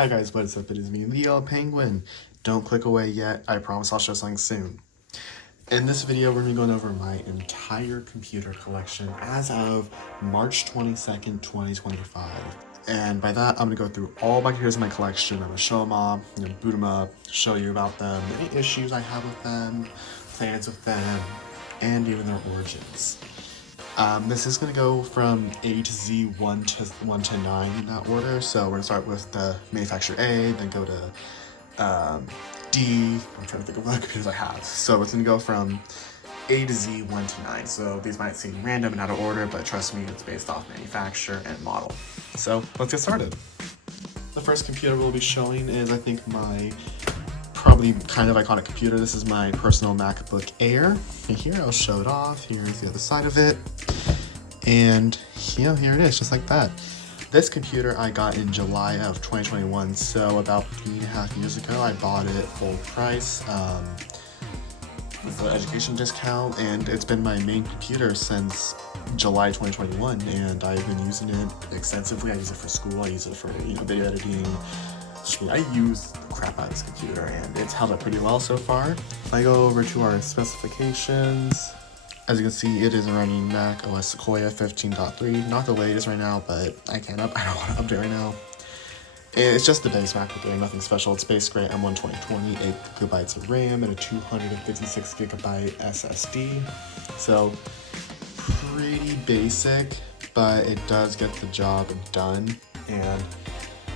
Hi guys, what is up? It is me, Leo Penguin. Don't click away yet. I promise I'll show something soon. In this video, we're going to be going over my entire computer collection as of March 22nd, 2025. And by that, I'm going to go through all my computers in my collection. I'm going to show them all, boot them up, show you about them, any issues I have with them, plans with them, and even their origins. This is going to go from A to Z, 1 to 9 in that order. So we're going to start with the manufacturer A, then go to D. I'm trying to think of what computers I have. So it's going to go from A to Z, 1 to 9. So these might seem random and out of order, but trust me, it's based off manufacturer and model. So let's get started. The first computer we'll be showing is, I think, my probably kind of iconic computer. This is my personal MacBook Air. And here, I'll show it off. Here's the other side of it. And here it is, just like that. This computer I got in July of 2021, so about 3.5 years ago. I bought it full price with the education discount, and it's been my main computer since July 2021, and I've been using it extensively. I use it for school, I use it for video editing. I use the crap out of this computer, and it's held up pretty well so far. If I go over to our specifications, as you can see, it is running Mac OS Sequoia 15.3. Not the latest right now, but I don't want to update right now. It's just the base MacBook Air, nothing special. It's base grade M1 2020, 8GB of RAM, and a 256GB SSD. So, pretty basic, but it does get the job done. And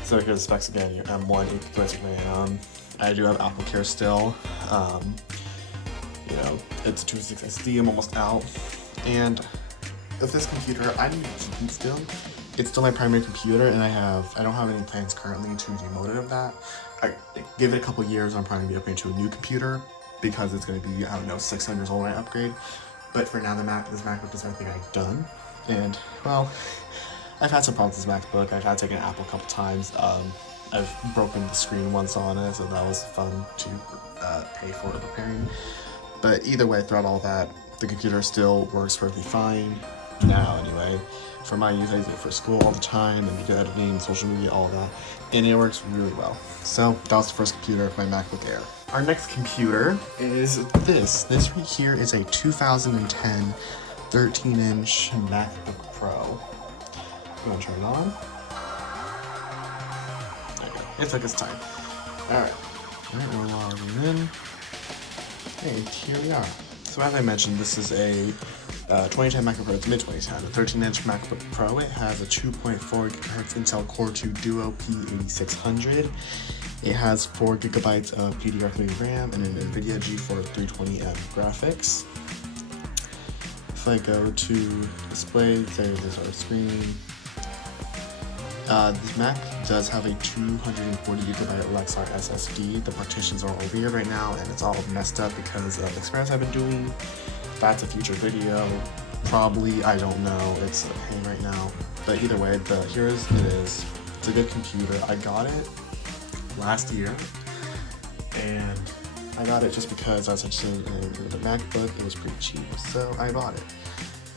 so here's the specs again, your M1, 8GB of RAM. I do have AppleCare still. It's a 256 SD, I'm almost out. And with this computer, I need to keep still. It's still my primary computer, and I don't have any plans currently to demote it of that. I give it a couple years, I'm probably gonna be upgrading to a new computer because it's gonna be, 6 years old when I upgrade. But for now, this MacBook is everything I've done. And, well, I've had some problems with this MacBook. I've had to take an Apple a couple times. I've broken the screen once on it, so that was fun to pay for repairing. But either way, throughout all that, the computer still works perfectly fine, now anyway. For my use, I use it for school all the time, and video editing, social media, all that, and it works really well. So that was the first computer, my MacBook Air. Our next computer is this. This right here is a 2010 13-inch MacBook Pro. I'm gonna turn it on. Okay, it took its time. Alright, we're logging in. And here we are. So as I mentioned, this is a 2010 MacBook Pro. It's mid-2010, a 13-inch MacBook Pro. It has a 2.4 GHz Intel Core 2 Duo P8600. It has 4 GB of DDR3 RAM and an NVIDIA GeForce 320M graphics. If I go to display, there's our screen. This Mac does have a 240GB Lexar SSD. The partitions are all weird right now, and it's all messed up because of experiments I've been doing. That's a future video. Probably, I don't know. It's a pain right now. But either way, here it is. It's a good computer. I got it last year, and I got it just because, as I said, the MacBook, it was pretty cheap, so I bought it.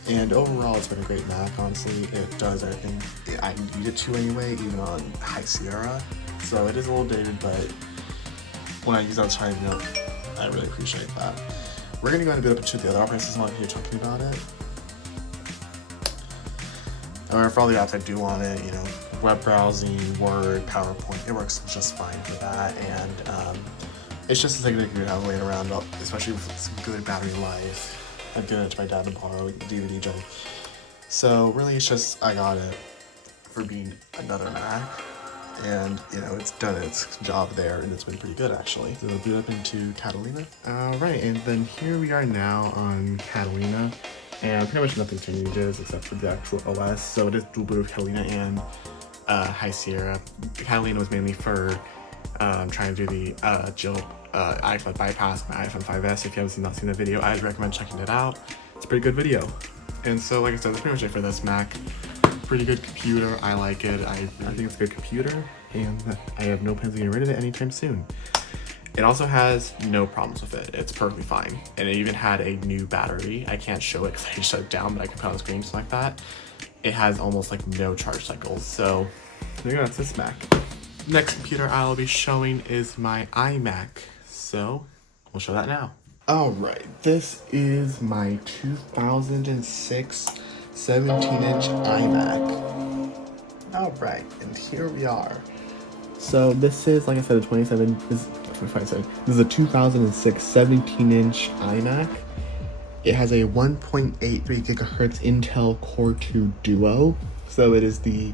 And overall, it's been a great Mac, honestly. It does everything I need it to anyway, even on High Sierra. So it is a little dated, but when I use it outside, I really appreciate that. We're going to go ahead and build up to the other operating system on here talking about it. Or for all the apps I do on it, web browsing, Word, PowerPoint, it works just fine for that. And it's just a good to have laying around, especially with some good battery life. I've given it to my dad to borrow the DVD drive. So really, it's just I got it for being another Mac, and it's done its job there, and it's been pretty good actually. So we'll boot up into Catalina. Alright, and then here we are now on Catalina, and pretty much nothing changes except for the actual OS. So it is dual boot of Catalina and High Sierra. Catalina was mainly for trying to do the iCloud bypass, my iPhone 5S. If you haven't not seen the video, I'd recommend checking it out. It's a pretty good video. And so, like I said, that's pretty much it for this Mac. Pretty good computer. I like it. I think it's a good computer, and I have no plans of getting rid of it anytime soon. It also has no problems with it. It's perfectly fine. And it even had a new battery. I can't show it because I shut it down, but I can put it on the screen just like that. It has almost like no charge cycles. So there you go, that's this Mac. Next computer I'll be showing is my iMac. So we'll show that now. Alright, this is my 2006 17-inch iMac. Alright, and here we are. So this is, like I said, this is a 2006 17-inch iMac. It has a 1.83 gigahertz Intel Core 2 Duo. So it is the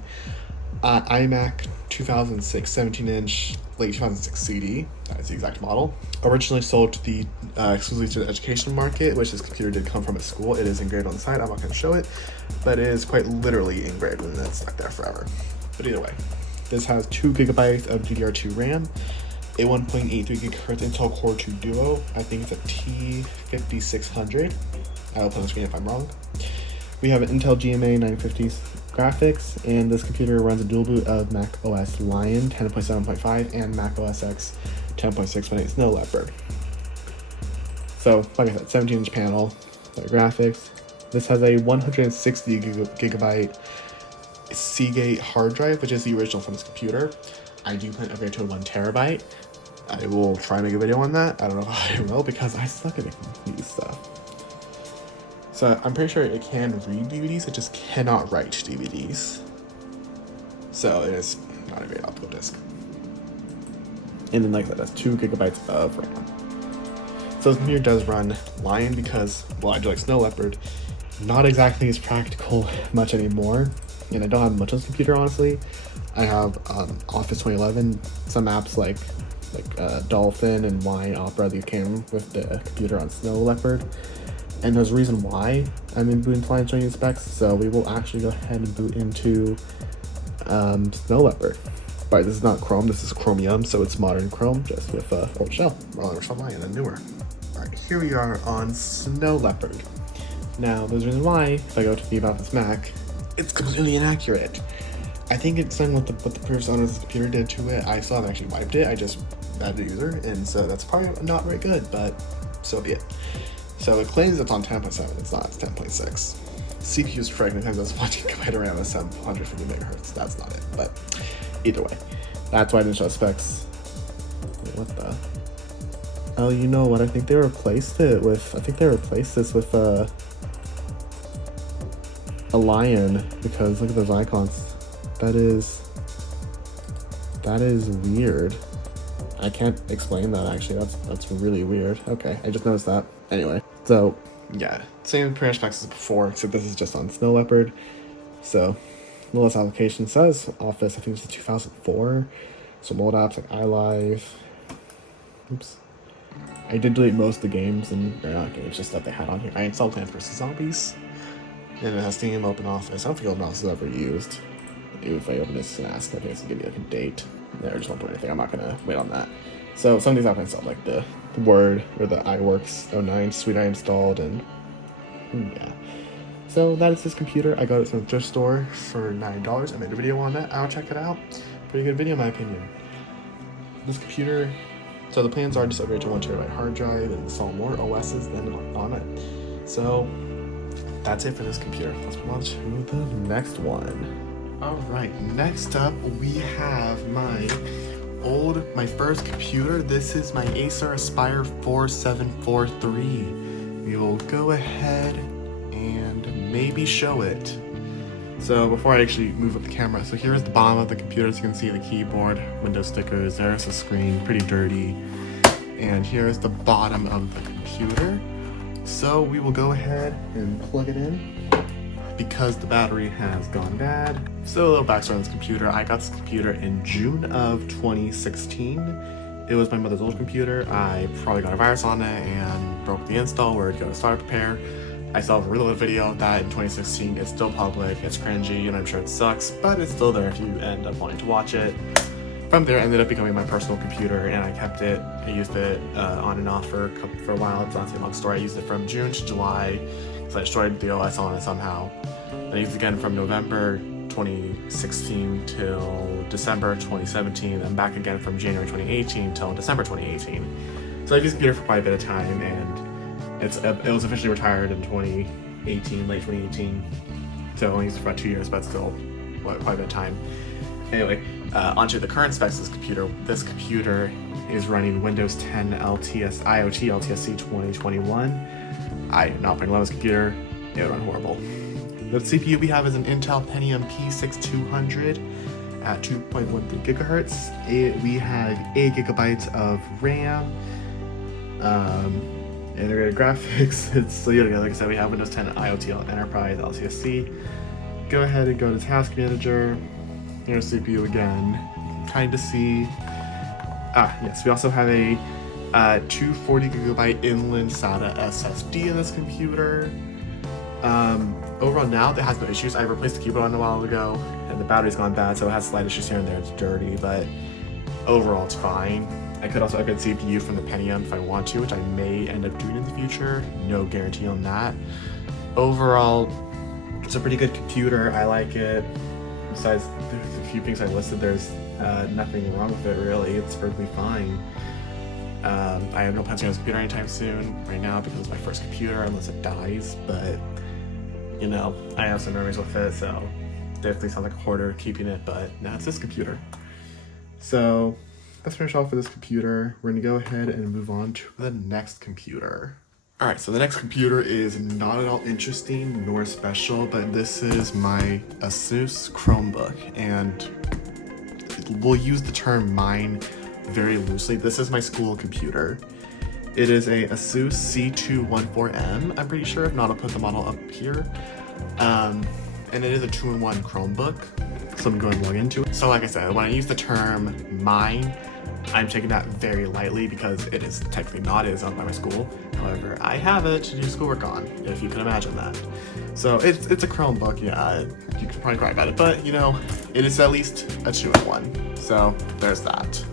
iMac 2006 17-inch late 2006 CD. That is the exact model. Originally sold to the exclusively to the education market, which this computer did come from at school. It is engraved on the side. I'm not going to show it, but it is quite literally engraved and it's stuck there forever. But either way, this has 2 gigabytes of DDR2 RAM, a 1.83 gigahertz Intel Core 2 Duo. I think it's a T5600. I'll put on the screen if I'm wrong. We have an Intel GMA 950 graphics, and this computer runs a dual boot of Mac OS Lion 10.7.5 and Mac OS X 10.6.8 Snow Leopard. So, like I said, 17-inch panel, graphics. This has a 160 gigabyte Seagate hard drive, which is the original from this computer. I do plan to upgrade to a 1 terabyte. I will try and make a video on that. I don't know if I will because I suck at making these stuff. So I'm pretty sure it can read DVDs, it just cannot write DVDs. So it is not a great optical disc. And then like that, that's 2 gigabytes of RAM. So this computer does run Lion because, well, I do like Snow Leopard. Not exactly as practical much anymore. And I don't have much on this computer, honestly. I have Office 2011, some apps like Dolphin and Wine Opera that came with the computer on Snow Leopard. And there's a reason why I'm in boot into Lion showing you the specs, so we will actually go ahead and boot into Snow Leopard. But this is not Chrome, this is Chromium, so it's modern Chrome, just with old shell. Well, there's some Lion and newer. Alright, here we are on Snow Leopard. Now, there's a reason why, if I go to the About This Mac, it's completely inaccurate. I think it's something what the previous owner of this computer did to it. I still haven't actually wiped it, I just bad the user, and so that's probably not very good, but so be it. So it claims it's on 10.7, it's not, it's 10.6. CPU is pregnant, it has 1 gigabyte of RAM and 750 megahertz. That's not it, but either way. That's why I didn't show specs. Wait, what the? Oh, you know what? I think they replaced it with, this with a Lion, because look at those icons. That is weird. I can't explain that actually. That's really weird. Okay, I just noticed that. Anyway, so yeah, same pretty much specs as before, except this is just on Snow Leopard. So, lowest application says Office. I think it's 2004. Some old apps like iLive. Oops. I did delete most of the games, and they're not games, just stuff they had on here. I installed Plants vs Zombies, and it has Steam, Open Office. I don't think Open Office is ever used. If I open this and ask, I think it's gonna give me like a date. There, I just won't do anything. I'm not gonna wait on that. So some of these I've installed, like the Word or the iWorks 09 suite I installed, and yeah. So that is this computer. I got it from the thrift store for $9. I made a video on that. I'll check it out. Pretty good video in my opinion. This computer, so the plans are just upgrade to 1 terabyte hard drive and install more OSs than on it. So that's it for this computer. Let's move on to the next one. Alright, next up we have my first computer. This is my Acer Aspire 4743. We will go ahead and maybe show it. So before I actually move up the camera, so here's the bottom of the computer. As you can see, the keyboard, window stickers, there's the screen, pretty dirty. And here's the bottom of the computer. So we will go ahead and plug it in, because the battery has gone bad. So a little backstory on this computer. I got this computer in June of 2016. It was my mother's old computer. I probably got a virus on it and broke the install where it go to start repair. I still have a really little video of that in 2016. It's still public, it's cringy, and I'm sure it sucks, but it's still there if you end up wanting to watch it. From there, it ended up becoming my personal computer, and I kept it. I used it on and off for a while. It's honestly a long story. I used it from June to July, because I destroyed the OS on it somehow. Then I used it again from November 2016 till December 2017, and back again from January 2018 till December 2018. So I've used the computer for quite a bit of time, and it was officially retired in 2018, late 2018. So I only used it for about 2 years, but still quite a bit of time. Anyway, onto the current specs of this computer is running Windows 10 IoT LTSC 2021. I am not playing on this computer, it would run horrible. The CPU we have is an Intel Pentium P6200 at 2.13 gigahertz. We have 8 gigabytes of RAM, integrated graphics. It's like I said, we have Windows 10 IoT Enterprise LTSC. Go ahead and go to Task Manager. Here's CPU again. Kind of see. Yes, we also have a 240 gigabyte inland SATA SSD in this computer. Overall now, it has no issues. I replaced the keyboard on a while ago, and the battery's gone bad, so it has slight issues here and there. It's dirty, but overall it's fine. I could also upgrade CPU from the Pentium if I want to, which I may end up doing in the future. No guarantee on that. Overall, it's a pretty good computer. I like it. Besides the few things I listed, there's nothing wrong with it really. It's perfectly fine. I have no plans to get this computer anytime soon right now because it's my first computer unless it dies, but you know, I have some memories with it, so definitely sounds like a hoarder keeping it, but now it's this computer. So let's finish off with this computer. We're gonna go ahead and move on to the next computer. Alright, so the next computer is not at all interesting nor special, but this is my Asus Chromebook, and we'll use the term mine very loosely. This is my school computer. It is a Asus C214M, I'm pretty sure. If not, I'll put the model up here. And it is a 2-in-1 Chromebook, so I'm going to log into it. So like I said, when I use the term mine, I'm taking that very lightly because it is technically not, it is owned by my school. However, I have it to do schoolwork on, if you can imagine that. So it's a Chromebook, yeah, you can probably cry about it, but you know, it is at least a 2-in-1. So there's that.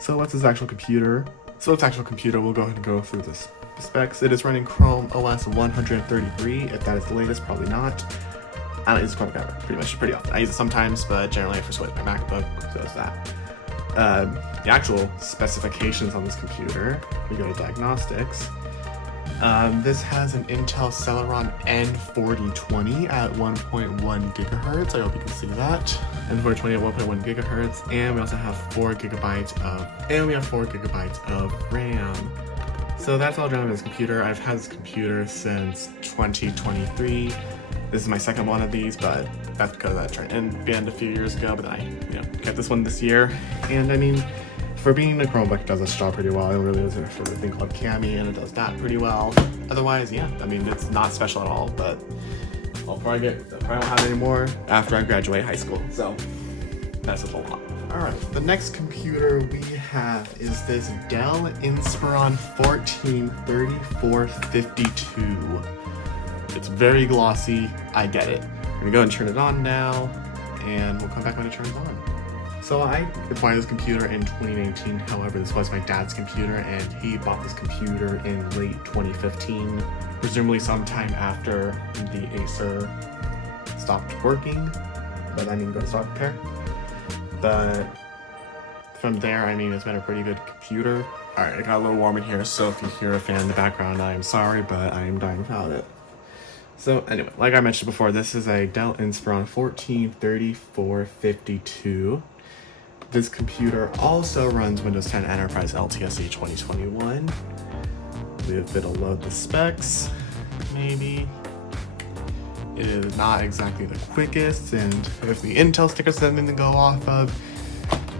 So what's this actual computer? So this actual computer, we'll go ahead and go through the specs. It is running Chrome OS 133. If that is the latest, probably not. I don't use Chrome ever, pretty often. I use it sometimes, but generally I first with my MacBook, so it's that. The actual specifications on this computer, we go to diagnostics. This has an Intel Celeron N4020 at 1.1 gigahertz. I hope you can see that. N4020 at 1.1 gigahertz, and we also have 4 gigabytes of RAM. So that's all done on this computer. I've had this computer since 2023. This is my second one of these, but that's because I tried and banned a few years ago, but I kept this one this year. And I mean, for being a Chromebook, it does its job pretty well. It really is for a thing called Cami, and it does that pretty well. Otherwise, yeah, I mean, it's not special at all, but I'll probably won't have any more after I graduate high school. So that's a whole lot. All right, the next computer we have is this Dell Inspiron 143452. It's very glossy, I get it. I'm gonna go and turn it on now, and we'll come back when it turns on. So I acquired this computer in 2019, however this was my dad's computer, and he bought this computer in late 2015, presumably sometime after the Acer stopped working, but I mean, go to stock repair. But from there, I mean, it's been a pretty good computer. All right, it got a little warm in here, so if you hear a fan in the background, I am sorry, but I am dying without it. So anyway, like I mentioned before, this is a Dell Inspiron 143452. This computer also runs Windows 10 Enterprise LTSC 2021. It'll load the specs, maybe. It is not exactly the quickest, and if the Intel sticker is something to go off of,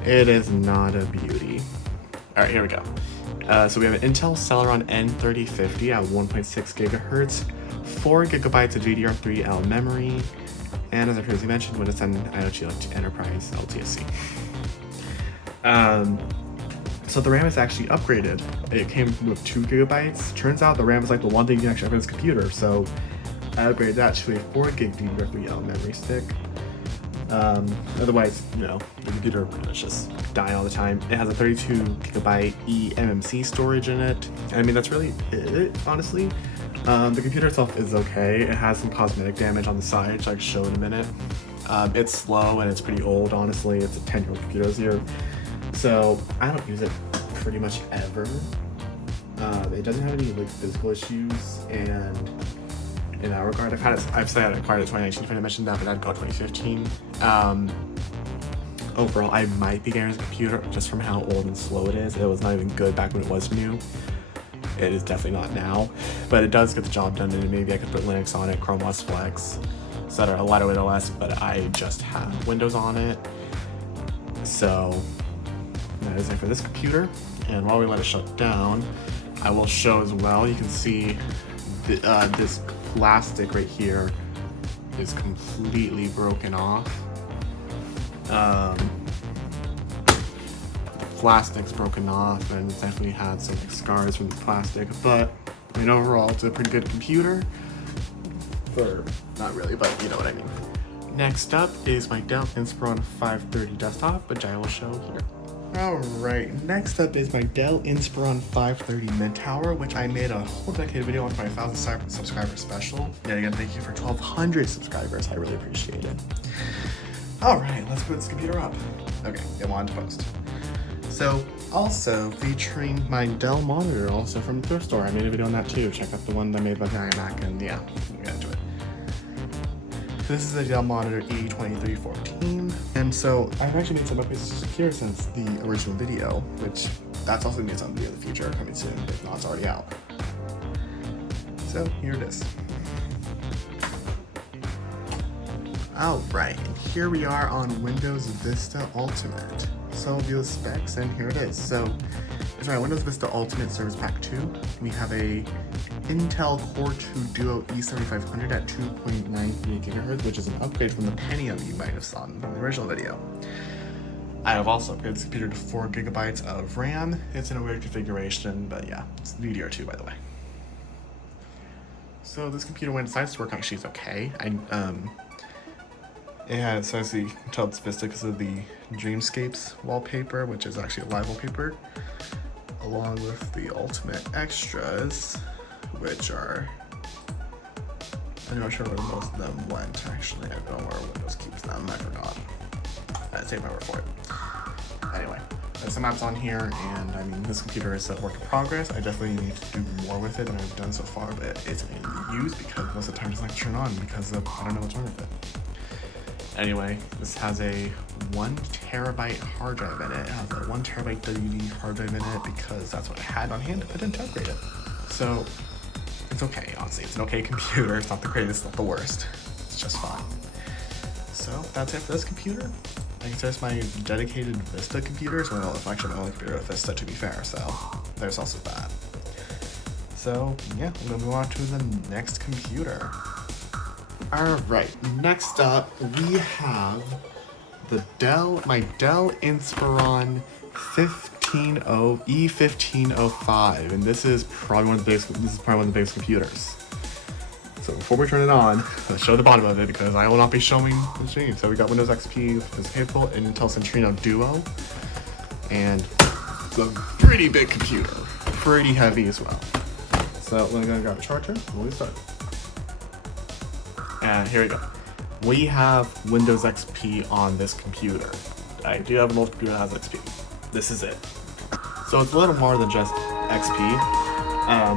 it is not a beauty. All right, here we go. So we have an Intel Celeron N3050 at 1.6 gigahertz, 4 gigabytes of DDR3L memory, and as I previously mentioned, Windows 10 IoT Enterprise LTSC. So the RAM is actually upgraded. It came with 2 gigabytes. Turns out the RAM is like the one thing you can actually have in this computer, so I upgraded that to a 4 gig DDR3L memory stick. Otherwise, you know, the computer pretty much just die all the time. It has a 32 gigabyte eMMC storage in it. I mean, that's really it, honestly. The computer itself is okay. It has some cosmetic damage on the side, which I can show in a minute. It's slow and it's pretty old, honestly. It's a 10-year-old computer this year. So I don't use it pretty much ever. It doesn't have any like physical issues, and in that regard. I've said I had acquired it 2019 if I mentioned that, but I'd go 2015. Overall, I might be getting a computer just from how old and slow it is. It was not even good back when it was new. It is definitely not now, but it does get the job done, and maybe I could put Linux on it, Chrome OS Flex, etc. A lot of OS, but I just have Windows on it. So that is it for this computer. And while we let it shut down, I will show as well. You can see this plastic right here is completely broken off. Plastic's broken off, and it's definitely had some scars from the plastic, but I mean overall it's a pretty good computer for, not really, but you know what I mean. Next up is my Dell Inspiron 530 desktop, which I will show here. Alright, next up is my Dell Inspiron 530 mid-tower, which I made a whole dedicated video on for my 1,000 subscriber special. Yet again, thank you for 1,200 subscribers, I really appreciate it. Alright, let's put this computer up. Okay, get on to post. So, also featuring my Dell monitor, also from the thrift store. I made a video on that too. Check out the one that I made by iMac, and yeah, we'll get into it. This is a Dell monitor E2314, and so I've actually made some updates here since the original video, which that's also gonna be some video in the future coming soon, if not, it's already out. So here it is. Alright, and here we are on Windows Vista Ultimate. So I'll view the specs, and here it is. So it's right, Windows Vista Ultimate Service Pack 2. We have a Intel Core 2 Duo E7500 at 2.93 GHz, which is an upgrade from the Pentium you might have saw in the original video. I have also upgraded this computer to 4 GB of RAM. It's in a weird configuration, but yeah, it's DDR2 by the way. So this computer, when it decides to work, actually is okay. It has, so as you can tell, it's Vista because of the Dreamscapes wallpaper, which is actually a live wallpaper, along with the Ultimate Extras, which are, I'm not sure where most of them went, actually. I don't know where Windows keeps them, I forgot. I saved my word for it. Anyway, there's some apps on here, and I mean, this computer is a work in progress. I definitely need to do more with it than I've done so far, but it's in use because most of the time it doesn't like to turn on because of, I don't know what's wrong with it. Anyway, this has a 1 TB hard drive in it. It has a 1 TB WD hard drive in it because that's what I had on hand. I didn't upgrade it. So it's okay, honestly. It's an okay computer. It's not the greatest, not the worst. It's just fine. So that's it for this computer. I consider this my dedicated Vista computer. So it's actually my only computer with Vista, to be fair. So there's also that. So yeah, we're gonna move on to the next computer. Alright, next up we have the my Dell Inspiron E1505, and this is probably one of the biggest computers. So before we turn it on, let's show the bottom of it because I will not be showing the screen. So we got Windows XP with this capable and Intel Centrino Duo, and it's a pretty big computer, pretty heavy as well. So we're gonna grab a charger and we'll get started. And here we go. We have Windows XP on this computer. I do have an old computer that has XP. This is it. So it's a little more than just XP.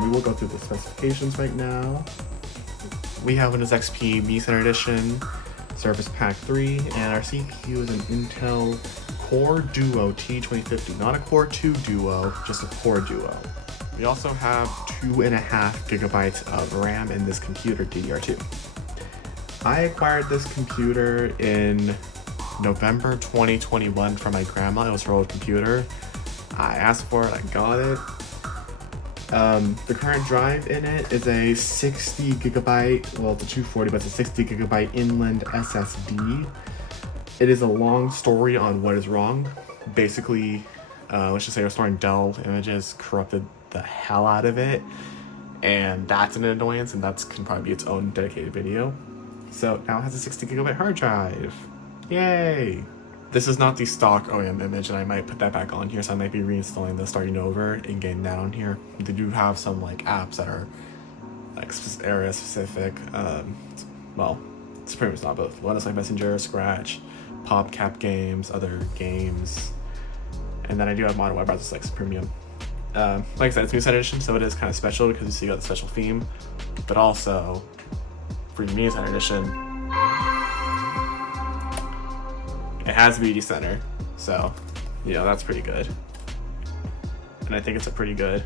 We will go through the specifications right now. We have Windows XP vCenter Edition, Service Pack 3, and our CPU is an Intel Core Duo T2050. Not a Core 2 Duo, just a Core Duo. We also have 2.5 GB of RAM in this computer, DDR2. I acquired this computer in November 2021 from my grandma. It was her old computer. I asked for it, I got it. The current drive in it is a 60 GB, well it's a 240, but it's a 60 GB inland SSD. It is a long story on what is wrong. Basically, let's just say restoring Dell images corrupted the hell out of it, and that's an annoyance, and that can probably be its own dedicated video. So now it has a 60 GB hard drive. Yay! This is not the stock OEM image, and I might put that back on here, so I might be reinstalling this, starting over, and getting that on here. They do have some like apps that are like area specific. Well, it's pretty much not both. One is like Messenger, Scratch, PopCap games, other games, and then I do have Modern Web Browser Flex Premium. Like I said, it's vCenter Edition, so it is kind of special because you see you got the special theme, but also for Media Center Edition, it has Media Center, so you know that's pretty good. And I think it's a pretty good.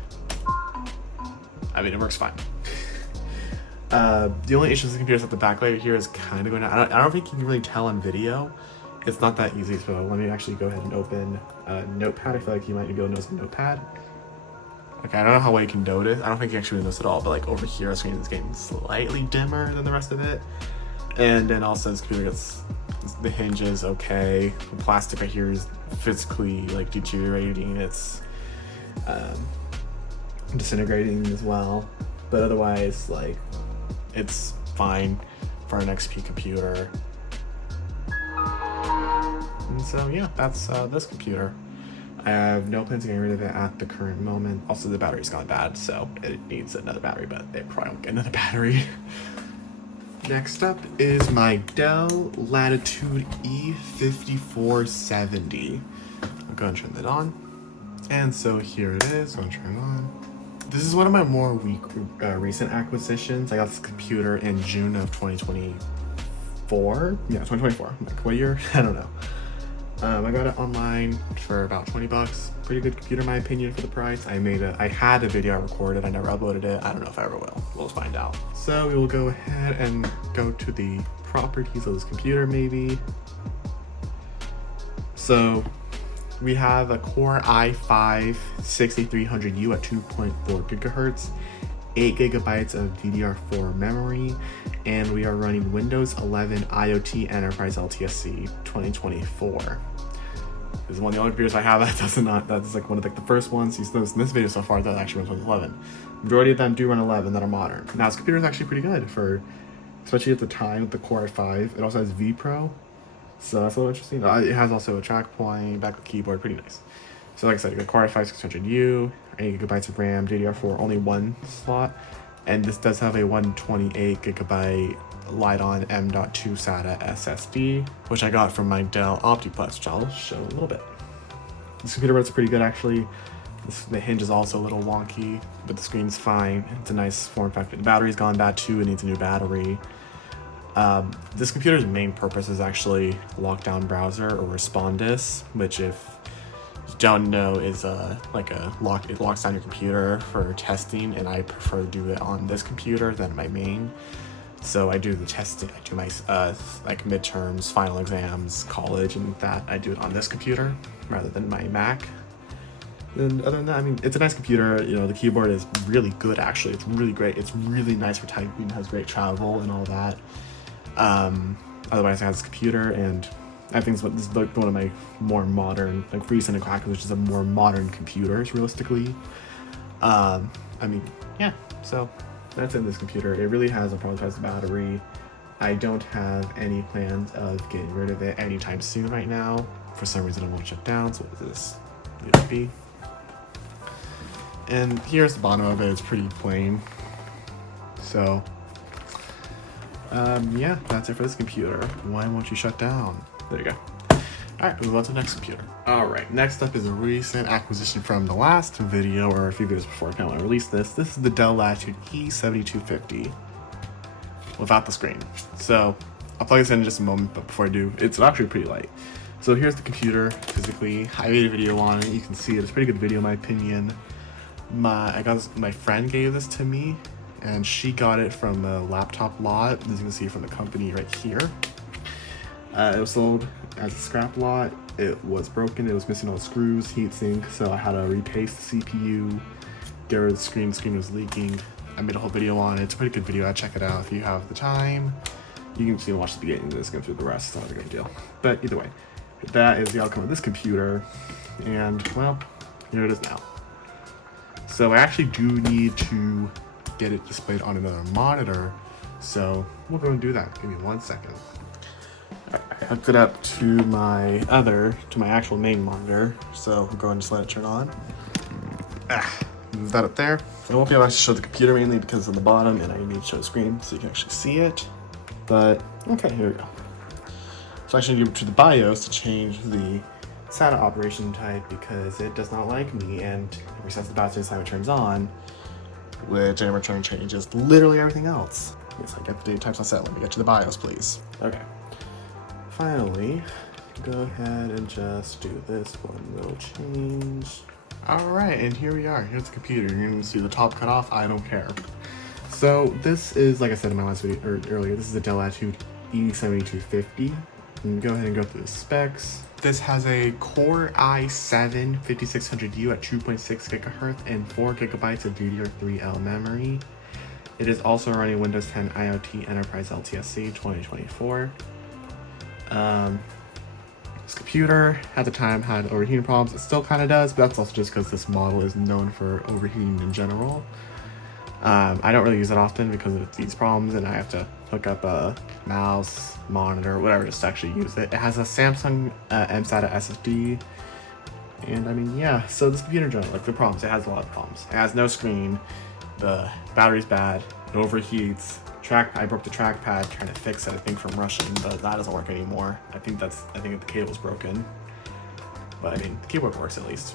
I mean, it works fine. The only issue with the computer is that the backlight here is kind of going on. I don't think you can really tell on video. It's not that easy, so let me actually go ahead and open Notepad. I feel like you might be able to notice a Notepad. Okay, I don't know how well you can notice. I don't think you actually notice at all, but like over here, the screen is getting slightly dimmer than the rest of it. And then also this computer gets, the hinge is okay. The plastic right here is physically like deteriorating. It's disintegrating as well. But otherwise, like, it's fine for an XP computer. And so yeah, that's this computer. I have no plans of getting rid of it at the current moment. Also, the battery's gone bad, so it needs another battery, but it probably won't get another battery. Next up is my Dell Latitude E5470. I'll go and turn that on. And so here it is. I'm gonna turn it on. This is one of my more recent acquisitions. I got this computer in June of 2024. Yeah, 2024. Like, what year? I don't know. I got it online for about 20 bucks. Pretty good computer in my opinion for the price. I had a video I recorded. I never uploaded it. I don't know if I ever will. We'll find out. So we will go ahead and go to the properties of this computer maybe. So we have a Core i5-6300U at 2.4 gigahertz, 8 gigabytes of DDR4 memory, and we are running Windows 11 IoT Enterprise LTSC 2024. This is one of the only computers I have that's like one of the first ones you see in this video so far that actually runs Windows 11. Majority of them do run 11 that are modern. Now this computer is actually pretty good for, especially at the time with the Core i5. It also has vPro, so that's a little interesting. It has also a track point, backlit keyboard, pretty nice. So like I said, you got Core i5-6600U, 8 gigabytes of RAM, DDR4, only one slot, and this does have a 128 gigabyte Lite-On M.2 SATA SSD, which I got from my Dell Optiplex, which I'll show in a little bit. This computer runs pretty good actually. The hinge is also a little wonky, but the screen's fine. It's a nice form factor. The battery's gone bad too, it needs a new battery. This computer's main purpose is actually Lockdown Browser or Respondus, which if you don't know is it locks down your computer for testing, and I prefer to do it on this computer than my main. So I do the testing, I do my like midterms, final exams, college, and that I do it on this computer rather than my Mac. And other than that, I mean, it's a nice computer. You know, the keyboard is really good actually. It's really great. It's really nice for typing, has great travel and all that. Otherwise I have this computer, and I think this is like one of my more modern, like recent acquisitions of more modern computers realistically. I mean, yeah, so that's in this computer. It really has a prioritized battery. I don't have any plans of getting rid of it anytime soon right now. For some reason it won't shut down, so what is this? USB. And here's the bottom of it. It's pretty plain. So yeah, that's it for this computer. Why won't you shut down? There you go. Alright, move on to the next computer. Alright, next up is a recent acquisition from the last video, or a few videos before I kind of released this. This is the Dell Latitude E7250 without the screen. So I'll plug this in just a moment, but before I do, it's actually pretty light. So here's the computer physically. I made a video on it. You can see it. It's a pretty good video in my opinion. My friend gave this to me, and she got it from a laptop lot, as you can see from the company right here. It was sold as a scrap lot. It was broken. It was missing all the screws, heatsink, so I had to repaste the CPU, get rid of the screen. The screen was leaking. I made a whole video on it. It's a pretty good video. I'd check it out if you have the time. You can see and watch the beginning of this, go through the rest. It's not a big deal. But either way, that is the outcome of this computer, and well, here it is now. So I actually do need to get it displayed on another monitor, so we'll go and do that. Give me 1 second. I hooked it up to my actual main monitor, so we'll go and just let it turn on. Move that up there. I won't be able to show the computer mainly because it's on the bottom, and I need to show the screen so you can actually see it. But okay, here we go. So I actually need to the BIOS to change the SATA operation type because it does not like me, and it resets the battery time it turns on, which in return changes literally everything else. Yes, I get the data types on set. Let me get to the BIOS, please. Okay. Finally, go ahead and just do this one little change. Alright, and here we are. Here's the computer. You're going to see the top cut off. I don't care. So this is, like I said in my last video earlier, this is a Dell Latitude E7250. And go ahead and go through the specs. This has a Core i7 5600U at 2.6 GHz and 4 GB of DDR3L memory. It is also running Windows 10 IoT Enterprise LTSC 2024. This computer at the time had overheating problems. It still kind of does, but that's also just because this model is known for overheating in general. I don't really use it often because of these problems, and I have to hook up a mouse, monitor, whatever, just to actually use it. It has a Samsung mSATA SSD, and I mean, yeah. So this computer in general, like the problems, it has a lot of problems. It has no screen. The battery's bad. It overheats. I broke the trackpad trying to fix it, I think from rushing, but that doesn't work anymore. I think the cable's broken. But I mean, the keyboard works at least.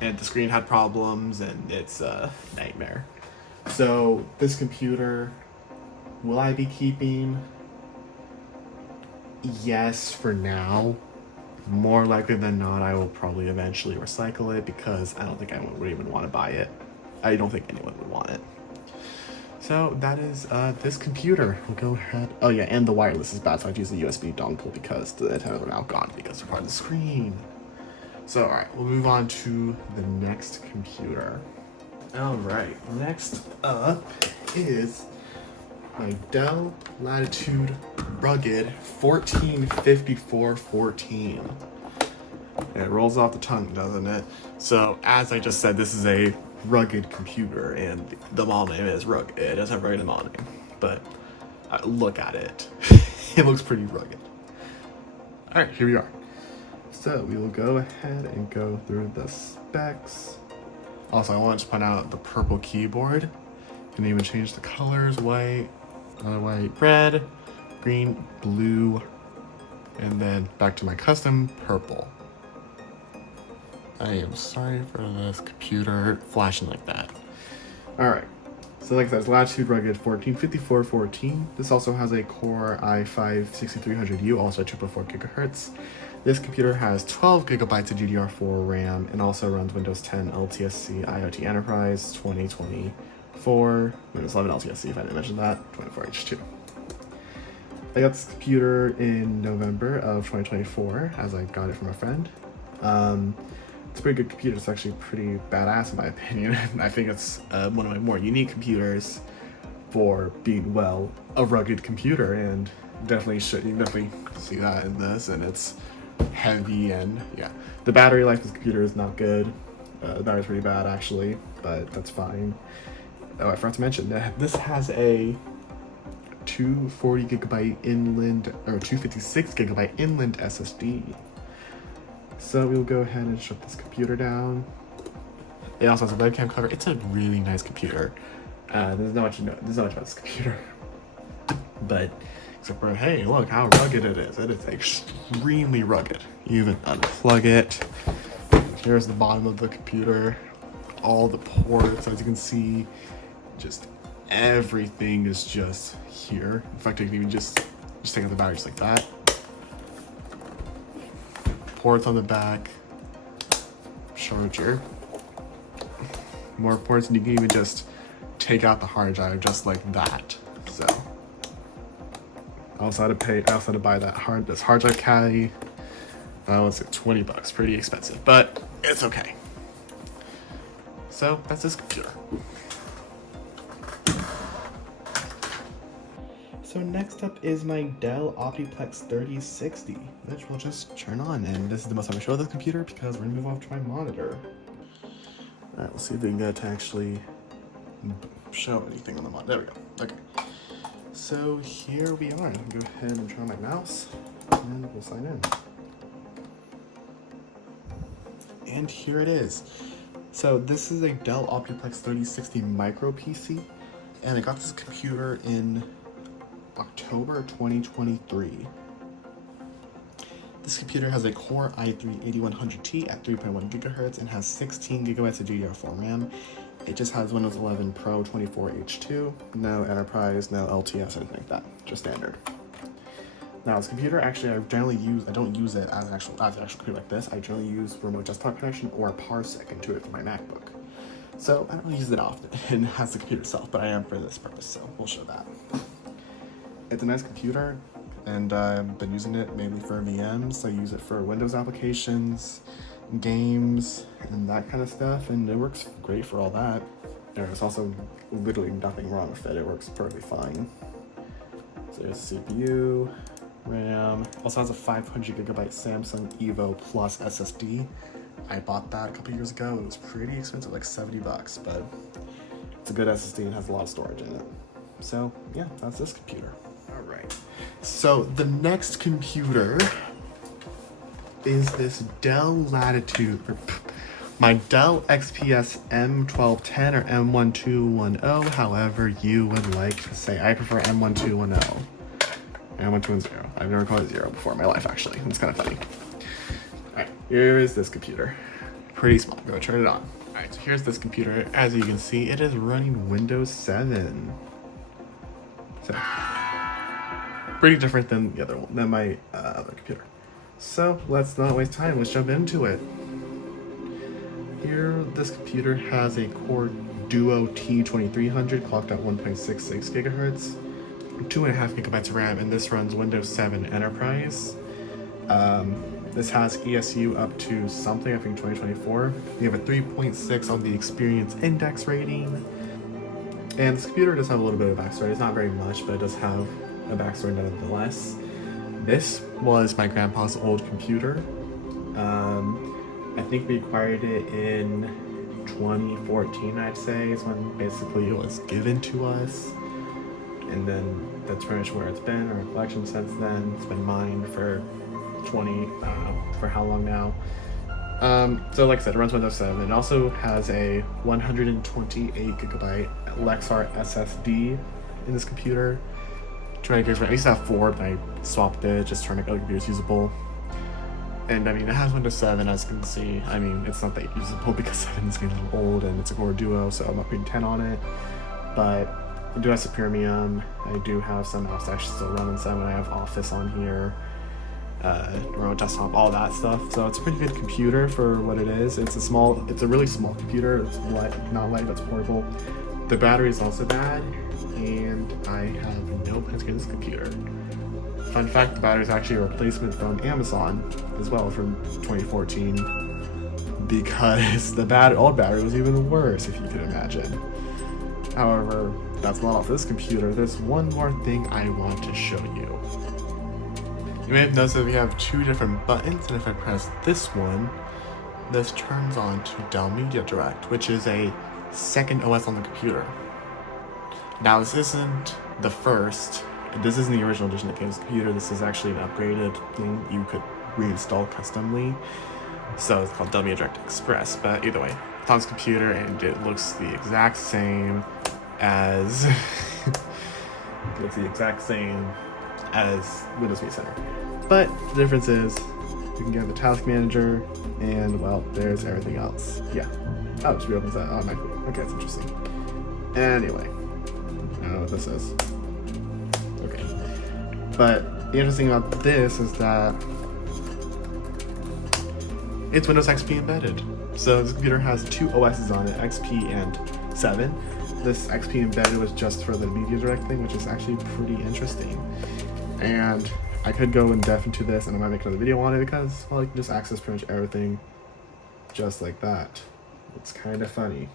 And the screen had problems, and it's a nightmare. So this computer, will I be keeping? Yes, for now. More likely than not, I will probably eventually recycle it because I don't think anyone would even want to buy it. I don't think anyone would want it. So that is this computer. We'll go ahead. Oh yeah, and the wireless is bad, so I'd use the USB dongle because the antennas are now gone because they're part of the screen. So alright, we'll move on to the next computer. Alright, next up is my Dell Latitude Rugged 145414. It rolls off the tongue, doesn't it? So as I just said, this is a rugged computer, and the model name is rugged. It doesn't have rugged model name, but look at it. It looks pretty rugged. Alright, here we are. So we will go ahead and go through the specs. Also, I wanted to point out the purple keyboard. You can even change the colors: white, red, green, blue, and then back to my custom purple. I am sorry for this computer flashing like that. Alright, so like I said, it's Latitude Rugged 145414. This also has a Core i5 6300U, also at 2.4 GHz. This computer has 12 GB of DDR4 RAM and also runs Windows 10 LTSC IoT Enterprise 2024, Windows 11 LTSC if I didn't mention that, 24H2. I got this computer in November of 2024 as I got it from a friend. It's a pretty good computer. It's actually pretty badass in my opinion. I think it's one of my more unique computers for being, well, a rugged computer, and you definitely see that in this, and it's heavy, and yeah. The battery life of this computer is not good. The battery's pretty bad actually, but that's fine. Oh, I forgot to mention that this has a 240 GB inland, or 256 GB inland SSD. So we'll go ahead and shut this computer down. It also has a webcam cover. It's a really nice computer. There's not much about this computer. But, except for, hey, look how rugged it is. It is extremely rugged. You even unplug it. Here's the bottom of the computer. All the ports, as you can see. Just everything is just here. In fact, I can even just take out the battery just like that. Ports on the back, charger, more ports, and you can even just take out the hard drive just like that. So I also had to buy this hard drive caddy. It's like $20, pretty expensive, but it's okay. So that's this computer. So next up is my Dell Optiplex 3060, which we'll just turn on, and this is the most I'm gonna show this computer because we're gonna move off to my monitor. Alright, we'll see if we can get to actually show anything on the monitor. There we go. Okay. So here we are. I'll go ahead and turn on my mouse, and we'll sign in. And here it is. So this is a Dell Optiplex 3060 Micro PC, and I got this computer in October 2023. This computer has a Core i3 8100T at 3.1 GHz and has 16 GB of DDR4 RAM It just has Windows 11 Pro 24H2, no Enterprise, no LTS, anything like that, just standard. Now this computer, actually I don't use it as an actual computer like this. I generally use remote desktop connection or a Parsec into it for my MacBook. So I don't really use it often as the computer itself, but I am for this purpose, so we'll show that. It's a nice computer, and I've been using it mainly for VMs. I use it for Windows applications, games, and that kind of stuff, and it works great for all that. There's also literally nothing wrong with it. It works perfectly fine. So there's CPU, RAM. Also has a 500 gigabyte Samsung Evo Plus SSD. I bought that a couple years ago. It was pretty expensive, like $70, but it's a good SSD and has a lot of storage in it. So yeah, that's this computer. All right. So the next computer is this Dell Latitude, my Dell XPS M1210 or M1210, however you would like to say. I prefer M1210. M1210. I've never called it 0 before in my life, actually. It's kind of funny. Alright, here is this computer. Pretty small. Go turn it on. Alright, so here's this computer. As you can see, it is running Windows 7. So, pretty different than the other one, than my other computer. So let's not waste time. Let's jump into it. Here, this computer has a Core Duo T2300 clocked at 1.66 gigahertz, 2.5 gigabytes of RAM, and this runs Windows 7 Enterprise. This has ESU up to something, I think 2024. We have a 3.6 on the Experience Index rating. And this computer does have a little bit of backstory. It's not very much, but it does have a backstory nonetheless. This was my grandpa's old computer. I think we acquired it in 2014, I'd say, is when basically it was given to us. And then that's pretty much where it's been, our collection since then. It's been mine for I don't know, for how long now. So like I said, it runs Windows 7. It also has a 128 gigabyte Lexar SSD in this computer. 200 gigs RAM. I used to have 4, but I swapped it just trying to make other computers usable. And I mean, it has Windows 7, as you can see. I mean, it's not that usable because 7 is getting a little old and it's a Core Duo, so I'm not putting 10 on it. But I do have some Premium. I do have some else actually still running 7. I have Office on here, remote desktop, all that stuff. So it's a pretty good computer for what it is. It's a really small computer. It's not light, but it's portable. The battery is also bad, and I have no plans to get this computer. Fun fact, the battery is actually a replacement from Amazon as well from 2014 because the old battery was even worse, if you could imagine. However, that's not all for this computer. There's one more thing I want to show you. You may have noticed that we have 2 different buttons, and if I press this one, this turns on to Dell Media Direct, which is a second OS on the computer. Now, this isn't the first. This isn't the original edition that came with the computer. This is actually an upgraded thing you could reinstall customly. So it's called Dell Media Direct Express. But either way, it's on this computer and it looks the exact same as Windows Media Center. But the difference is you can get the task manager and, well, there's everything else. Yeah. Oh, it just reopens that automatically. Okay, that's interesting. Anyway, I don't know what this is. Okay. But the interesting about this is that it's Windows XP embedded. So this computer has 2 OSs on it, XP and 7. This XP embedded was just for the Media Direct thing, which is actually pretty interesting. And I could go in depth into this, and I might make another video on it because, well, you can just access pretty much everything just like that. It's kind of funny.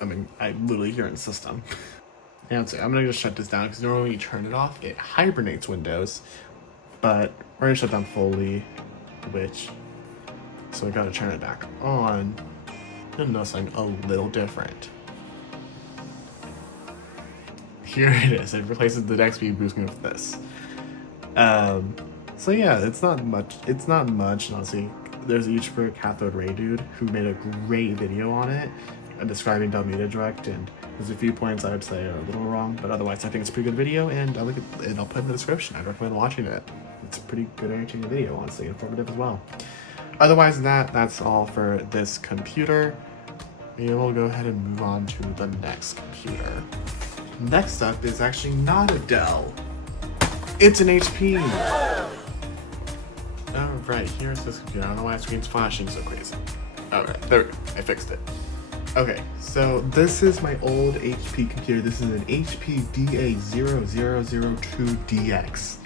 I mean, I literally hear it in the system. And so I'm gonna just shut this down because normally when you turn it off, it hibernates Windows. But we're gonna shut down fully, so we gotta turn it back on. You'll notice something a little different. Here it is. It replaces the XP boost me with this. So yeah, it's not much. It's not much, honestly. There's a YouTuber, Cathode Ray Dude, who made a great video on it, describing Dell Media Direct, and there's a few points I would say are a little wrong, but otherwise I think it's a pretty good video, and I'll put it in the description. I'd recommend watching it. It's a pretty good, entertaining video, honestly, informative as well. Otherwise than that, that's all for this computer. we will go ahead and move on to the next computer. Next up is actually not a Dell. It's an HP. Alright, here's this computer. I don't know why the screen's flashing so crazy. Alright, there we go. I fixed it. Okay, so this is my old HP computer. This is an HP DA0002DX.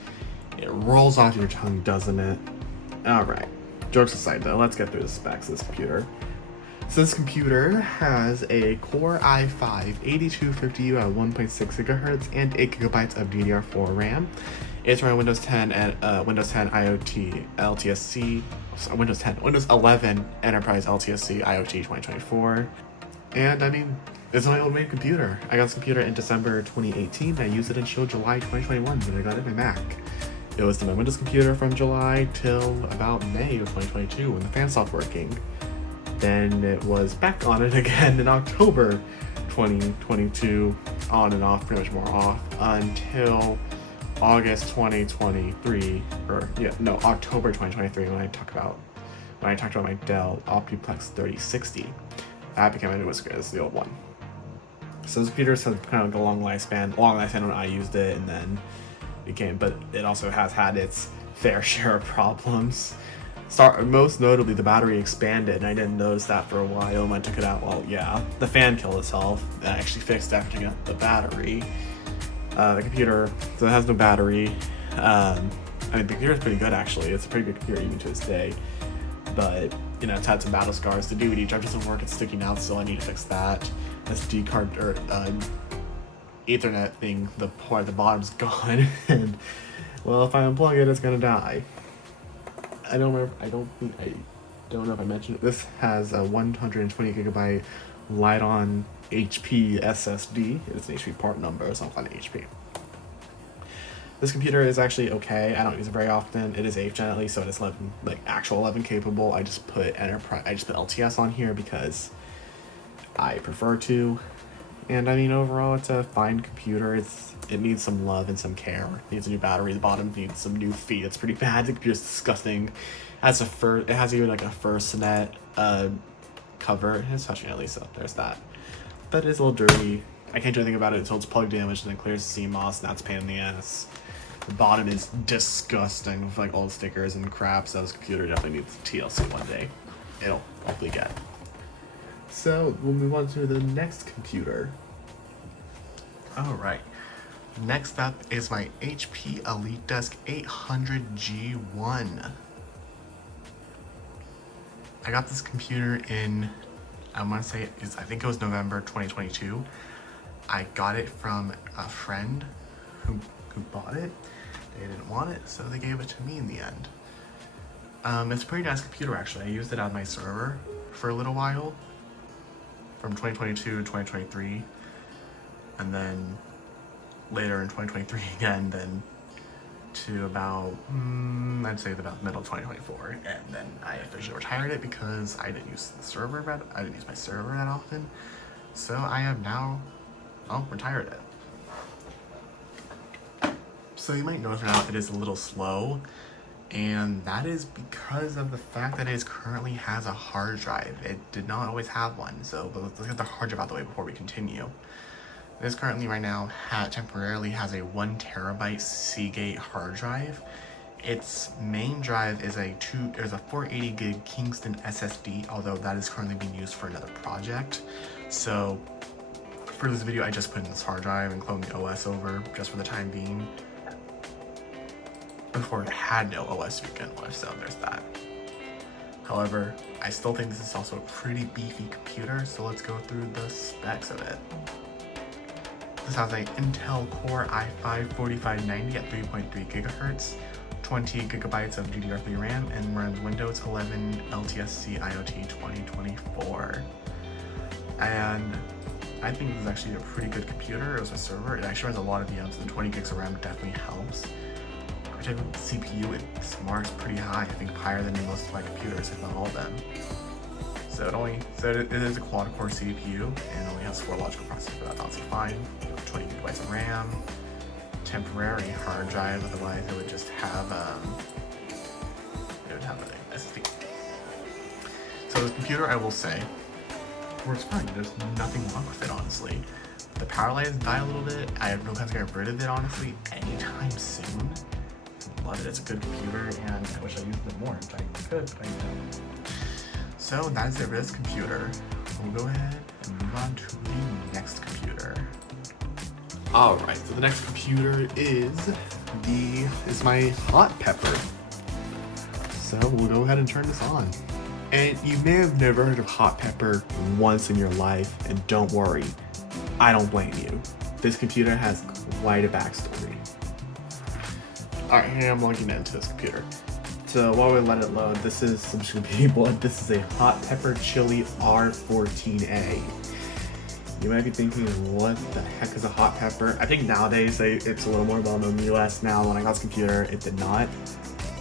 It rolls off your tongue, doesn't it? Alright, jokes aside though, let's get through the specs of this computer. So this computer has a Core i5 8250U at 1.6 GHz and 8 GB of DDR4 RAM. It's running Windows 10 and Windows 10 IoT LTSC, Windows 11 Enterprise LTSC IoT 2024. And I mean, it's my old main computer. I got this computer in December 2018. I used it until July 2021 when I got it in my Mac. It was my Windows computer from July till about May of 2022 when the fan stopped working. Then it was back on it again in October 2022, on and off, pretty much more off, until August 2023, October 2023 when I talked about my Dell Optiplex 3060. That became my newest computer. This is the old one. So this computer has kind of a long lifespan when I used it, and then but it also has had its fair share of problems. Most notably, the battery expanded, and I didn't notice that for a while when I took it out. Well, yeah, the fan killed itself. I actually fixed after taking out the battery. The computer, so it has no battery. The computer's pretty good actually. It's a pretty good computer even to this day. But, it's had some battle scars. The DVD drive doesn't work, it's sticking out, so I need to fix that. SD card, or Ethernet thing, the part at the bottom's gone, and, well, if I unplug it, it's gonna die. I don't know if I mentioned it. This has a 120 gigabyte Lite-On HP SSD. It's an HP part number, so I'll find an HP. This computer is actually okay. I don't use it very often. It is 8th gen at least, so it is 11, actual 11 capable. I just put LTS on here because I prefer to. And I mean, overall, it's a fine computer. It needs some love and some care. It needs a new battery. The bottom needs some new feet. It's pretty bad. The computer's disgusting. It has even like a FirstNet cover. It's touching at least, so there's that. But it's a little dirty. I can't do anything about it until it's plug damaged and then clears CMOS, and that's a pain in the ass. The bottom is disgusting with all the stickers and crap, so this computer definitely needs TLC one day. It'll hopefully get. So we'll move on to the next computer. Alright. Next up is my HP EliteDesk 800G1. I got this computer in, I think it was November 2022. I got it from a friend who bought it. They didn't want it, so they gave it to me in the end. It's a pretty nice computer actually. I used it on my server for a little while, from 2022 to 2023, and then later in 2023 again, then to about, I'd say about middle of 2024, and then I officially retired it because I didn't use my server that often, so I have now retired it. So you might notice now it is a little slow, and that is because of the fact that it currently has a hard drive. It did not always have one, but let's get the hard drive out of the way before we continue. This currently right now temporarily has a 1 terabyte Seagate hard drive. Its main drive is a 480 gig Kingston SSD, although that is currently being used for another project. So for this video, I just put in this hard drive and cloned the OS over just for the time being. Before it had no OS to begin with, so there's that. However, I still think this is also a pretty beefy computer, so let's go through the specs of it. This has an Intel Core i5 4590 at 3.3 GHz, 20 gigabytes of DDR3 RAM, and runs Windows 11 LTSC IoT 2024. And I think this is actually a pretty good computer as a server. It actually runs a lot of VMs, and 20 gigs of RAM definitely helps. The CPU and SMART's pretty high, I think higher than most of my computers, if not all of them. So it is a quad-core CPU and only has 4 logical processors, but that's also fine. 20 gigabytes of RAM, temporary hard drive, otherwise it would just have an SSD. So this computer, I will say, works fine. There's nothing wrong with it, honestly. The power lines die a little bit. I have no plans to get rid of it, honestly, anytime soon. Love it. It's a good computer, and I wish I used it more if I could, but I don't. So that is it for this computer. We'll go ahead and move on to the next computer. Alright, so the next computer is my hot pepper. So we'll go ahead and turn this on. And you may have never heard of hot pepper once in your life, and don't worry, I don't blame you. This computer has quite a backstory. Alright, here I'm logging into this computer. So while we let it load, this is some people. This is a hot pepper chili R14A. You might be thinking, what the heck is a hot pepper? I think nowadays it's a little more well known in the US now. When I got this computer, it did not.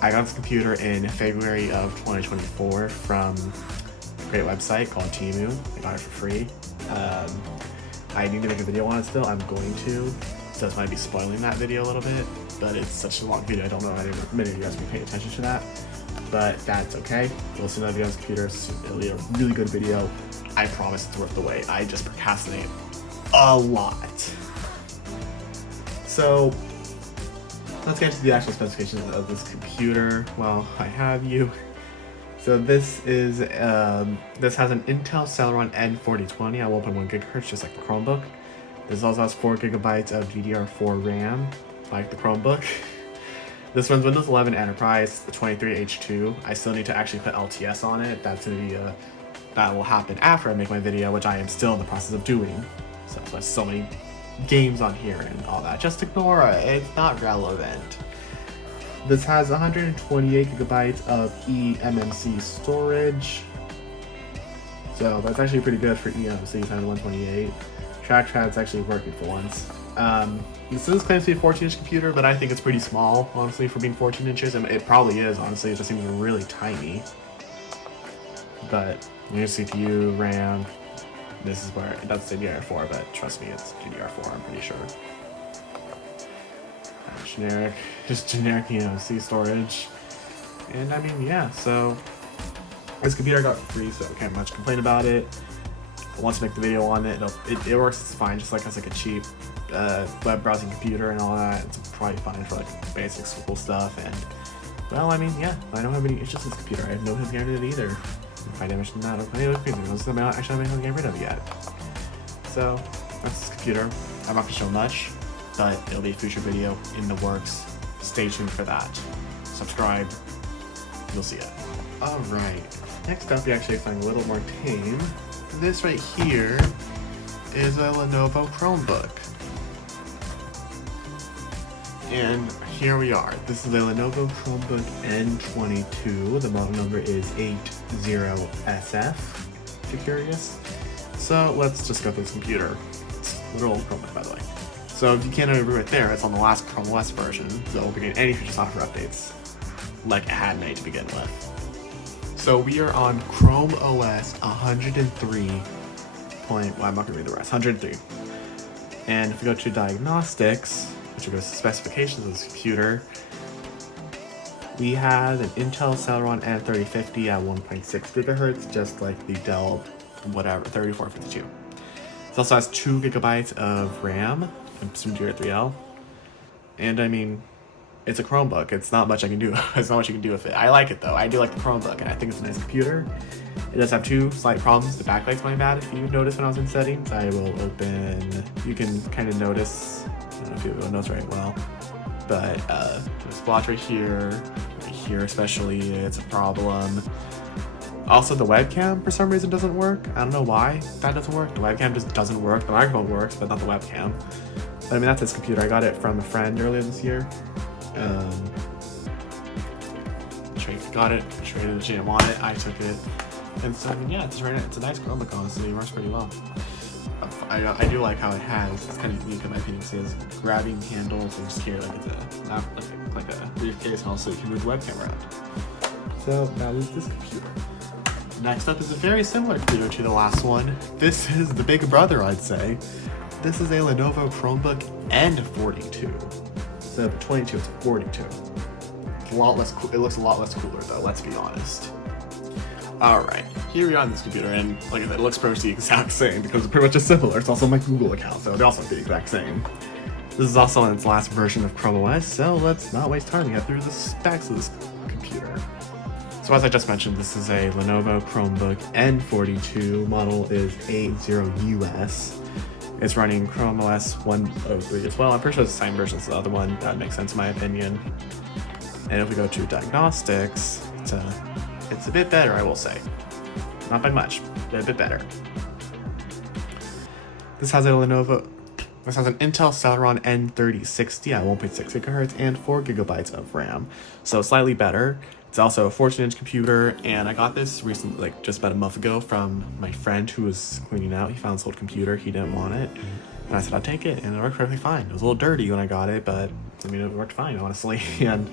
I got this computer in February of 2024 from a great website called Temu. I got it for free. I need to make a video on it still. I'm going to. So this might be spoiling that video a little bit, but it's such a long video. I don't know if many of you guys will be paying attention to that, but that's okay. You'll see another video on this computer. It'll be a really good video. I promise it's worth the wait. I just procrastinate a lot. So let's get to the actual specifications of this computer while I have you. So this is this has an Intel Celeron N4020 at 1.1 gigahertz, just like the Chromebook. This also has 4 gigabytes of DDR4 RAM, like the Chromebook. This runs Windows 11 Enterprise, the 23H2. I still need to actually put LTS on it. That's gonna be that will happen after I make my video, which I am still in the process of doing. So there's so many games on here and all that. Just ignore it. It's not relevant. This has 128 gigabytes of eMMC storage. So that's actually pretty good for eMMC, times 128. Trackpad's actually working for once. This is claims to be a 14-inch computer, but I think it's pretty small, honestly, for being 14 inches. I mean, it probably is, honestly. It just seems really tiny. But here's CPU, RAM. This is where that's DDR4, but trust me, it's DDR4. I'm pretty sure. Generic eMMC storage. And I mean, yeah. So this computer I got for free, so I can't much complain about it. I want to make the video on it. It works fine, just like as like a cheap web browsing computer and all that. It's probably fine for like basic school stuff. And well, I mean, yeah, I don't have any issues with this computer. I have no hints getting rid of it either. If I damage them out, I'm not actually having to get rid of it yet. So that's this computer. I'm not gonna show much, but it'll be a future video in the works. Stay tuned for that. Subscribe. You'll see it. All right. Next up, we actually have something a little more tame. This right here is a Lenovo Chromebook. And here we are. This is a Lenovo Chromebook N22. The model number is 80SF, if you're curious. So let's just go through this computer. It's a real old Chromebook, by the way. So if you can't remember right there, it's on the last Chrome OS version. So we'll begin any future software updates like it had made to begin with. So we are on Chrome OS 103. Well, I'm not gonna read the rest. 103. And if we go to diagnostics, which goes to specifications of this computer, we have an Intel Celeron N3050 at 1.6 gigahertz, just like the Dell, whatever, 3452. It also has 2 gigabytes of RAM, and some DDR3L. And I mean, it's a Chromebook. It's not much I can do. There's not much you can do with it. I like it though. I do like the Chromebook, and I think it's a nice computer. It does have 2 slight problems. The backlight's going bad. If you notice when I was in settings, I will open. You can kind of notice. I don't know if you notice very well, but there's splotch right here especially. It's a problem. Also, the webcam for some reason doesn't work. I don't know why that doesn't work. The webcam just doesn't work. The microphone works, but not the webcam. But I mean, that's this computer. I got it from a friend earlier this year. Got it, traded the jam on it, I took it. And so, I mean, yeah, it's a nice Chromebook, honestly. It works pretty well. I do like how it has, it's kind of unique in my opinion, it says grabbing handles and just here, like it's like a briefcase, and also you can move the webcam around. So that is this computer. Next up is a very similar computer to the last one. This is the big brother, I'd say. This is a Lenovo Chromebook N42. Instead of 22, it's 42. It's a lot less cool. It looks a lot less cooler though, let's be honest. Alright, here we are on this computer, and like I said, it looks pretty much the exact same because it's pretty much just similar. It's also my Google account, so they also look the exact same. This is also on its last version of Chrome OS, so let's not waste time and get through the specs of this computer. So as I just mentioned, this is a Lenovo Chromebook N42. Model is A80US. It's running Chrome OS 103 as well. I'm pretty sure it's the same version as the other one. That makes sense in my opinion. And if we go to diagnostics, it's a bit better, I will say. Not by much, but a bit better. This has an Intel Celeron N3060 at 1.6 GHz and 4 GB of RAM, so slightly better. It's also a 14-inch computer, and I got this recently, like just about a month ago, from my friend who was cleaning out. He found this old computer, he didn't want it, and I said I'd take it, and it worked perfectly fine. It was a little dirty when I got it, but I mean it worked fine, honestly. And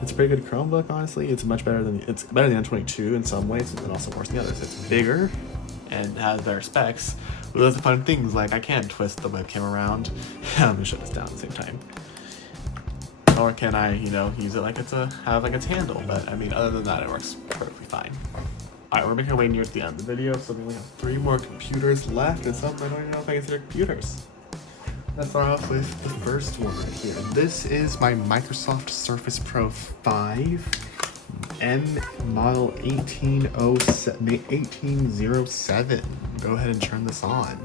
it's a pretty good Chromebook, honestly. It's better than N22 in some ways, and also worse than the others. It's bigger and has better specs. But those are fun things, like I can't twist the webcam around. I'm gonna shut this down at the same time. Or can I, use it like have its handle? But I mean, other than that, it works perfectly fine. Alright, we're making our way near the end of the video, so we only have 3 more computers left, and some I don't even know if I consider computers. Let's start off with the first one right here. This is my Microsoft Surface Pro 5 M model 1807. Go ahead and turn this on.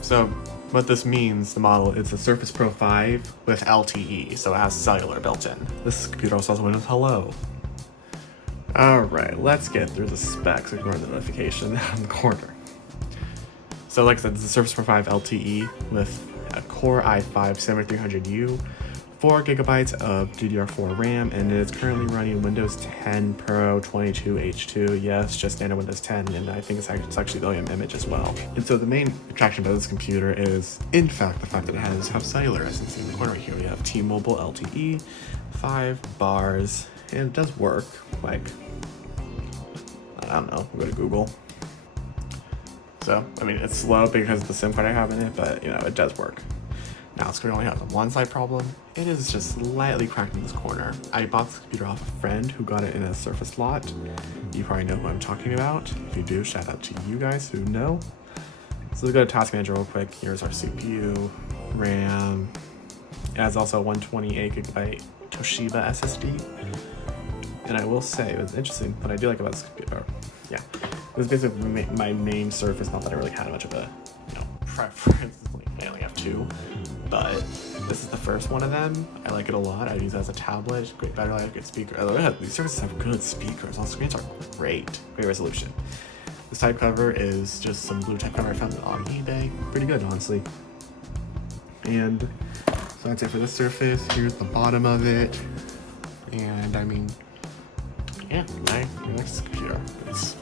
So what this means, the model is a Surface Pro 5 with LTE, so it has cellular built in. This computer also has Windows Hello. Alright, let's get through the specs. Ignore the notification on the corner. So like I said, this is a Surface Pro 5 LTE with a Core i5-7300U, 4 GB of DDR4 RAM, and it is currently running Windows 10 Pro 22H2. Yes, just standard Windows 10, and I think it's actually the OEM image as well. And so the main attraction about this computer is, in fact, the fact that it has cellular. As you can see in the corner right here, we have T-Mobile LTE, 5 bars, and it does work. Like, I don't know, we'll go to Google. So, I mean, it's slow because of the SIM card I have in it, but, it does work. Now, this computer only has one slight problem. It is just slightly cracked in this corner. I bought this computer off a friend who got it in a Surface lot. You probably know who I'm talking about. If you do, shout out to you guys who know. So let's go to Task Manager real quick. Here's our CPU, RAM. It has also a 128 GB Toshiba SSD. And I will say, it was interesting, what I do like about this computer, it was basically my main Surface, not that I really had much of a, preference. I only have 2, but this is the first one of them. I like it a lot. I use it as a tablet. Great battery life, good speaker. These Surfaces have good speakers. All screens are great resolution. This type cover is just some blue type cover I found on eBay. Pretty good, honestly. And so that's it for this Surface. Here's the bottom of it. And I mean, yeah, my next computer. It's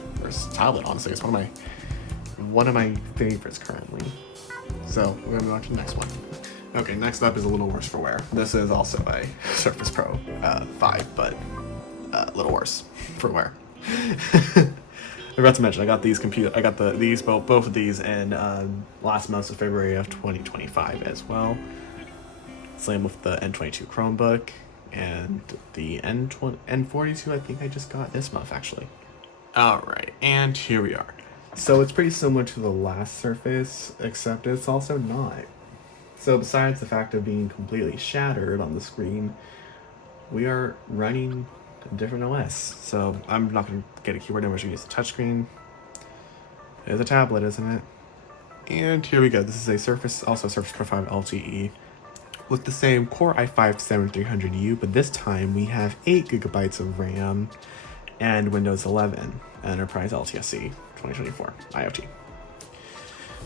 tablet, honestly. It's one of my favorites currently. So we're gonna move on to the next one. Okay, next up is a little worse for wear. This is also a Surface Pro 5, but a little worse for wear. I forgot to mention, I got both of these in last month of February of 2025 as well. Same with the N22 Chromebook and the N42. I think I just got this month actually. All right, and here we are. So it's pretty similar to the last Surface, except it's also not. So besides the fact of being completely shattered on the screen, we are running a different OS. So I'm not going to get a keyboard, I'm just going to use a touchscreen. It is a tablet, isn't it? And here we go. This is a Surface, also Surface Pro 5 LTE, with the same Core i5-7300U, but this time we have 8 GB of RAM and Windows 11 Enterprise LTSC 2024 IoT.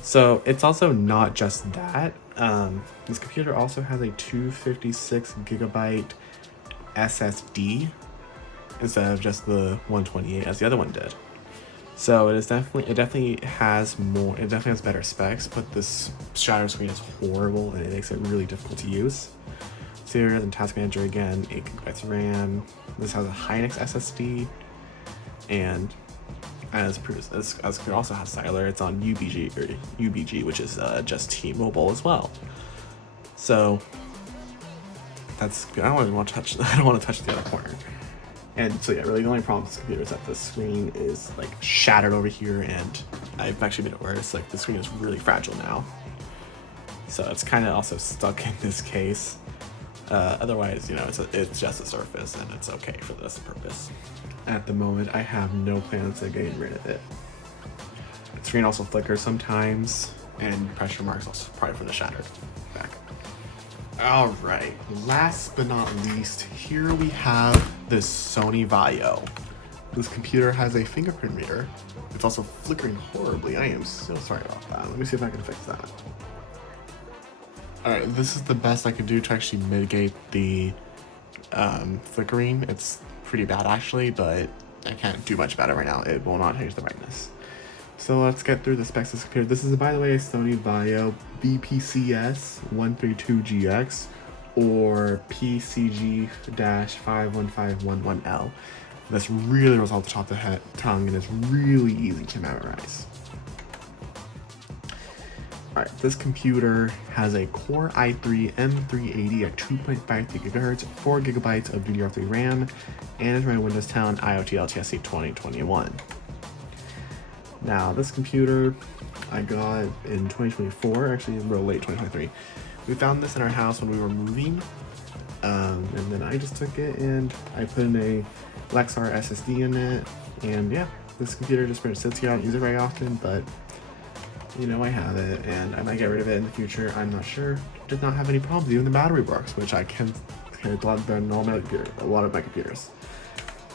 So it's also not just that. This computer also has a 256 GB SSD instead of just the 128 as the other one did. So it definitely has better specs, but this shadow screen is horrible and it makes it really difficult to use. So here in Task Manager again, 8 GB RAM. This has a Hynix SSD, and as it also has cellular, it's on UBG, which is just T-Mobile as well. So that's good. I don't want to touch the other corner. And so yeah, really the only problem with this computer is that the screen is like shattered over here, and I've actually made it worse. Like the screen is really fragile now. So it's kind of also stuck in this case. Otherwise, you know, it's just a surface and it's okay for this purpose. At the moment, I have no plans of getting rid of it. The screen also flickers sometimes, and pressure marks also probably from the shattered back. All right, last but not least, here we have this Sony Vaio. This computer has a fingerprint reader. It's also flickering horribly. I am so sorry about that. Let me see if I can fix that. All right, this is the best I can do to actually mitigate the flickering. It's pretty bad actually, but I can't do much about it right now. It will not change the brightness. So let's get through the specs of this computer. This is, by the way, a Sony Vaio BPCS 132GX or PCG-51511L. This really rolls off the top of the tongue and is really easy to memorize. Alright, this computer has a Core i3 M380 at 2.53 GHz, 4 GB of DDR3 RAM, and is running Windows 10 IoT LTSC 2021. Now, this computer I got in 2024, actually real late 2023. We found this in our house when we were moving, and then I just took it and I put in a Lexar SSD in it, and yeah, this computer just sits here. I don't use it very often, but you know, I have it, and I might get rid of it in the future. I'm not sure. It does not have any problems. Even the battery works, which I can hit a lot better than a lot of my computers.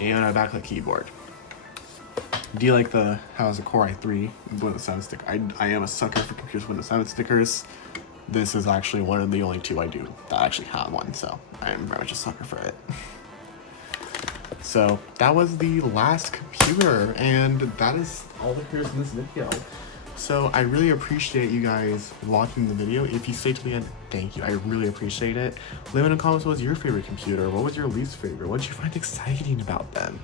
And a backlit keyboard. Do you like how it's a Core i3 Windows 7 sticker? I am a sucker for computers with Windows 7 stickers. This is actually one of the only two I do that actually have one, so I am very much a sucker for it. So that was the last computer, and that is all the computers in this video. So I really appreciate you guys watching the video. If you stayed to the end, thank you. I really appreciate it. Leave in the comments, what was your favorite computer? What was your least favorite? What did you find exciting about them?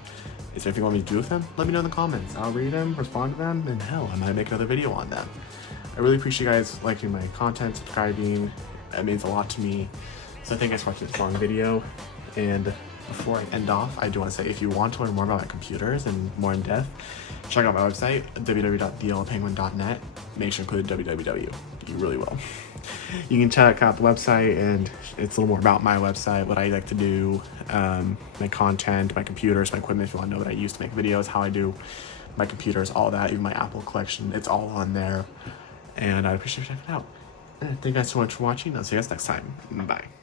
Is there anything you want me to do with them? Let me know in the comments. I'll read them, respond to them, and hell, I might make another video on them. I really appreciate you guys liking my content, subscribing. It means a lot to me. So thank you guys for watching this long video. And before I end off, I do want to say, if you want to learn more about my computers and more in depth, check out my website, www.theyellowpenguin.net. Make sure to include www. You really will. You can check out the website, and it's a little more about my website, what I like to do, my content, my computers, my equipment, if you want to know what I use to make videos, how I do my computers, all that, even my Apple collection. It's all on there, and I appreciate you checking it out. Thank you guys so much for watching. I'll see you guys next time. Bye.